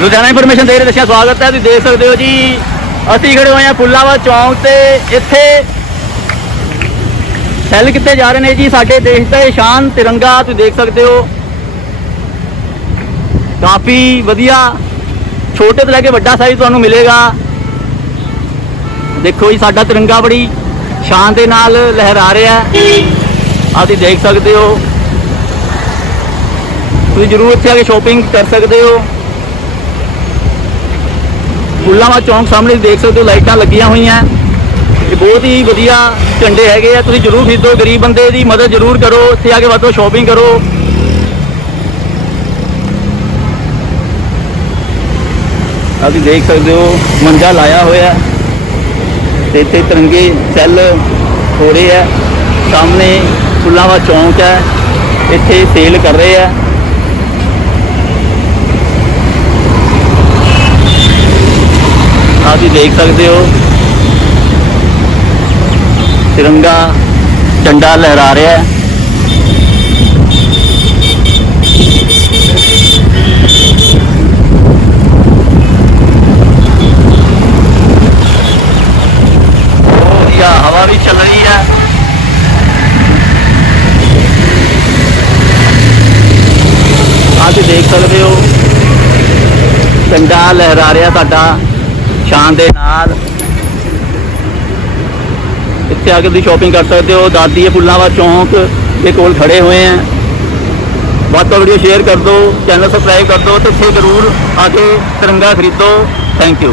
Ludhiana information ਦੇ ਰਹੇ ਦੱਸਿਆ ਸਵਾਗਤ ਹੈ। ਤੁਸੀਂ ਦੇਖ ਸਕਦੇ ਹੋ ਜੀ, ਅਸੀਂ ਖੜੇ ਹੋਏ ਹਾਂ ਫੁੱਲਾਵਾ ਚੌਂਕ ਤੇ। ਇੱਥੇ ਸੈੱਲ ਕਿੱਥੇ ਜਾ ਰਹੇ ਨੇ ਜੀ, ਸਾਡੇ ਦੇਸ਼ ਦਾ ਇਹ ਸ਼ਾਨ ਤਿਰੰਗਾ, ਤੁਸੀਂ ਦੇਖ ਸਕਦੇ ਹੋ। ਕਾਫੀ ਵਧੀਆ, ਛੋਟੇ ਤੋਂ ਲੈ ਕੇ ਵੱਡਾ ਸਾਈਜ਼ ਤੁਹਾਨੂੰ ਮਿਲੇਗਾ। ਦੇਖੋ ਜੀ, ਸਾਡਾ ਤਿਰੰਗਾ ਬੜੀ ਸ਼ਾਨ ਦੇ ਨਾਲ ਲਹਿਰਾ ਰਿਹਾ ਹੈ। ਆਹ ਤੁਸੀਂ ਦੇਖ ਸਕਦੇ ਹੋ। ਤੁਸੀਂ ਜਰੂਰ ਇੱਥੇ ਆ ਕੇ ਸ਼ਾਪਿੰਗ ਕਰ ਸਕਦੇ ਹੋ। ਫੁੱਲਾਵਾ ਚੌਂਕ ਸਾਹਮਣੇ ਦੇਖ ਸਕਦੇ ਹੋ, ਲਾਈਟਾਂ ਲੱਗੀਆਂ ਹੋਈਆਂ। ਇਹ ਬਹੁਤ ਹੀ ਵਧੀਆ ਝੰਡੇ ਹੈਗੇ ਆ, ਤੁਸੀਂ ਜਰੂਰ ਖਰੀਦੋ, ਗਰੀਬ ਬੰਦੇ ਦੀ ਮਦਦ ਜਰੂਰ ਕਰੋ, ਇੱਥੇ ਆ ਕੇ ਵੱਧ ਤੋਂ ਸ਼ਾਪਿੰਗ ਕਰੋ। ਆਹ ਤੁਸੀਂ ਦੇਖ ਸਕਦੇ ਹੋ, ਮੰਜਾ ਲਾਇਆ ਹੋਇਆ। ਹੈ ਤੇ ਇੱਥੇ ਤਿਰੰਗੇ ਸੈੱਲ ਹੋ ਰਹੇ ਆ। ਸਾਹਮਣੇ ਫੁੱਲਾਵਾ ਚੌਂਕ ਹੈ ਇੱਥੇ ਸੇਲ ਕਰ ਰਹੇ ਆ। ਤੁਸੀਂ ਦੇਖ ਸਕਦੇ ਹੋ। ਤਿਰੰਗਾ ਝੰਡਾ ਲਹਿਰਾ ਰਿਹਾ ਹੈ। ਬਹੁਤ ਵਧੀਆ ਹਵਾ ਵੀ ਚੱਲ ਰਹੀ ਹੈ। ਆਹ ਤੁਸੀਂ ਦੇਖ ਸਕਦੇ ਹੋ। ਝੰਡਾ ਲਹਿਰਾ ਰਿਹਾ ਤੁਹਾਡਾ। ਸ਼ਾਨ ਦੇ ਨਾਲ। ਇੱਥੇ ਆ ਕੇ ਤੁਸੀਂ ਸ਼ਾਪਿੰਗ ਕਰ ਸਕਦੇ ਹੋ। ਦਾਦੀਏ ਫੁੱਲਾਵਾ ਚੌਂਕ ਦੇ ਕੋਲ ਖੜੇ ਹੋਏ ਆ ਵੱਧ ਤੋਂ ਵੀਡੀਓ ਸ਼ੇਅਰ ਕਰ ਦਿਓ ਚੈਨਲ ਸਬਸਕ੍ਰਾਈਬ ਕਰ ਦਿਓ ਤੇ ਇੱਥੇ ਜ਼ਰੂਰ ਆ ਕੇ ਤਿਰੰਗਾ ਖਰੀਦੋ। Thank you